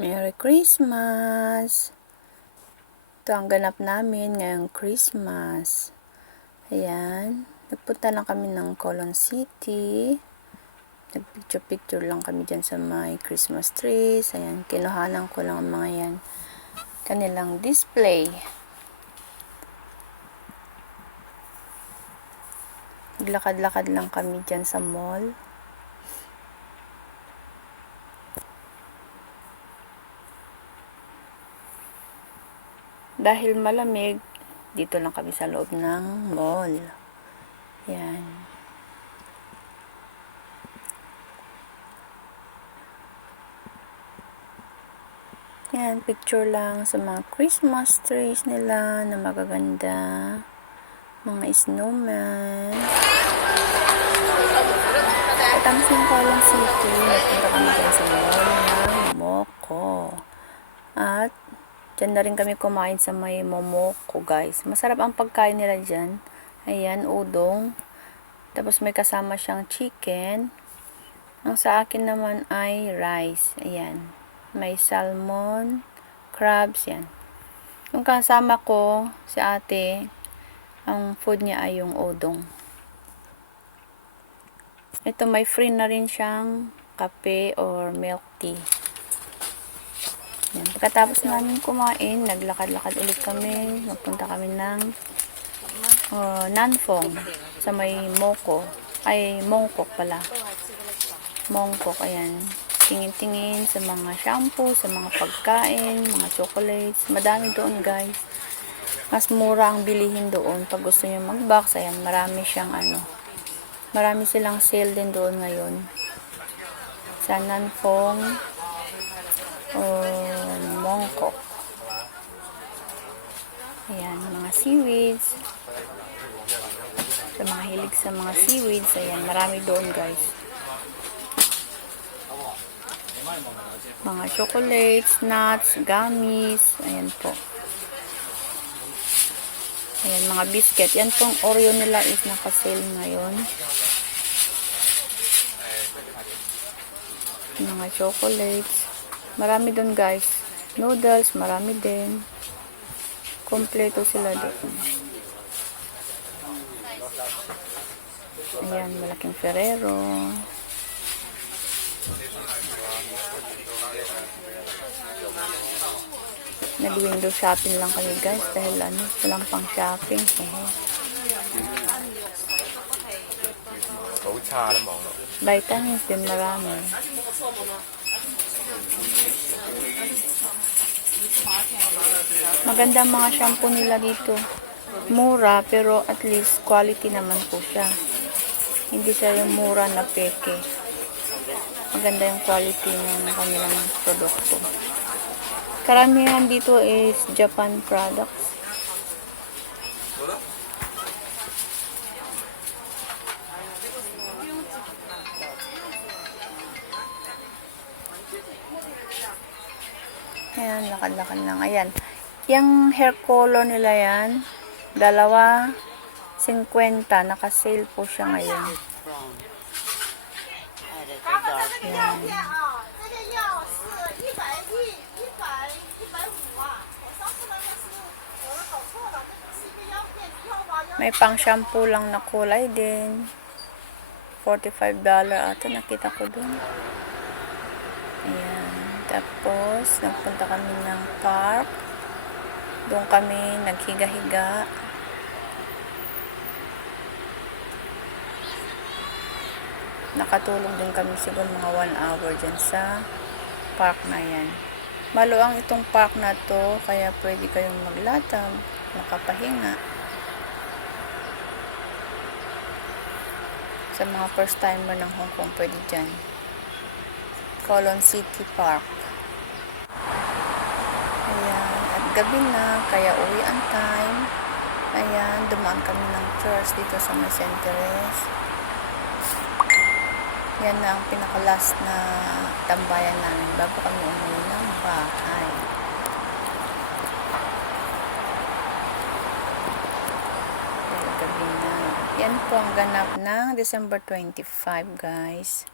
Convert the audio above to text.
Merry Christmas! Ito ang ganap namin ngayong Christmas. Ayan. Nagpunta lang kami ng Colon City. Nagpicture-picture lang kami dyan sa may Christmas trees. Ayan. Kinuhanan ko lang ang mga yan. Kanilang display. Naglakad-lakad lang kami dyan sa mall. Dahil malamig, dito lang kami sa loob ng mall. Yan. Yan, picture lang sa mga Christmas trees nila na magaganda. Mga snowman. Katapos ng Colon City, nagpunta kami dyan sa mall ng Moco. At dyan na rin kami kumain sa may Momoko, guys. Masarap ang pagkain nila dyan. Ayan, udong. Tapos may kasama siyang chicken. Ang sa akin naman ay rice. Ayan. May salmon, crabs, yan. Yung kasama ko, si ate, ang food niya ay yung udong. Ito, may free na rin siyang kape or milk tea. Yan. Pagkatapos namin kumain, naglakad-lakad ulit kami. Magpunta kami ng Nanfong sa may Moko. Ay, Mongkok pala. Mongkok, ayan. Tingin-tingin sa mga shampoo, sa mga pagkain, mga chocolates. Madami doon, guys. Mas mura ang bilihin doon. Pag gusto nyo mag-box, ayan, marami siyang marami silang sale din doon ngayon. Sa Nanfong Mongkok. Ayan, mga seaweeds. Sa mga hilig sa mga seaweeds, ayan, marami doon, guys. Mga chocolates, nuts, gummies, ayan po. Ayan, mga biscuit. Yan pong Oreo nila is naka-sale ngayon. Mga chocolates. Marami doon, guys. Noodles, marami din. Kompleto sila doon. Ayan, malaking Ferrero. Nag-window shopping lang kami, guys, dahil walang pang shopping. Vitamins din marami. Maganda mga shampoo nila dito. Mura, pero at least quality naman po siya. Hindi siya yung mura na peke. Maganda yung quality ng kanilang produkto. Karamihan dito is Japan products. Ayan, lakad-lakad lang. Ayan. Yung hair color nila yan, dalawa, 50. Naka-sale po siya ngayon. Ayan. May pang shampoo lang na kulay din. $45 ata nakita ko dun. Ayan. Tapos, nagpunta kami ng park. Doon kami naghiga-higa. Nakatulog din kami siguro mga 1 hour dyan sa park na yan. Maluang itong park na to, kaya pwede kayong maglatag, makapahinga. Sa mga first timer ng Hong Kong, pwede dyan. Colon City Park. Ayan. At gabi na, kaya uwi ang time. Ayan, dumaan kami ng church dito sa may St. Therese. Yan na ang pinaka-last na tambayan namin bago kami umuwi ng bahay. Gabi na. Yan po ang ganap ng December 25, guys.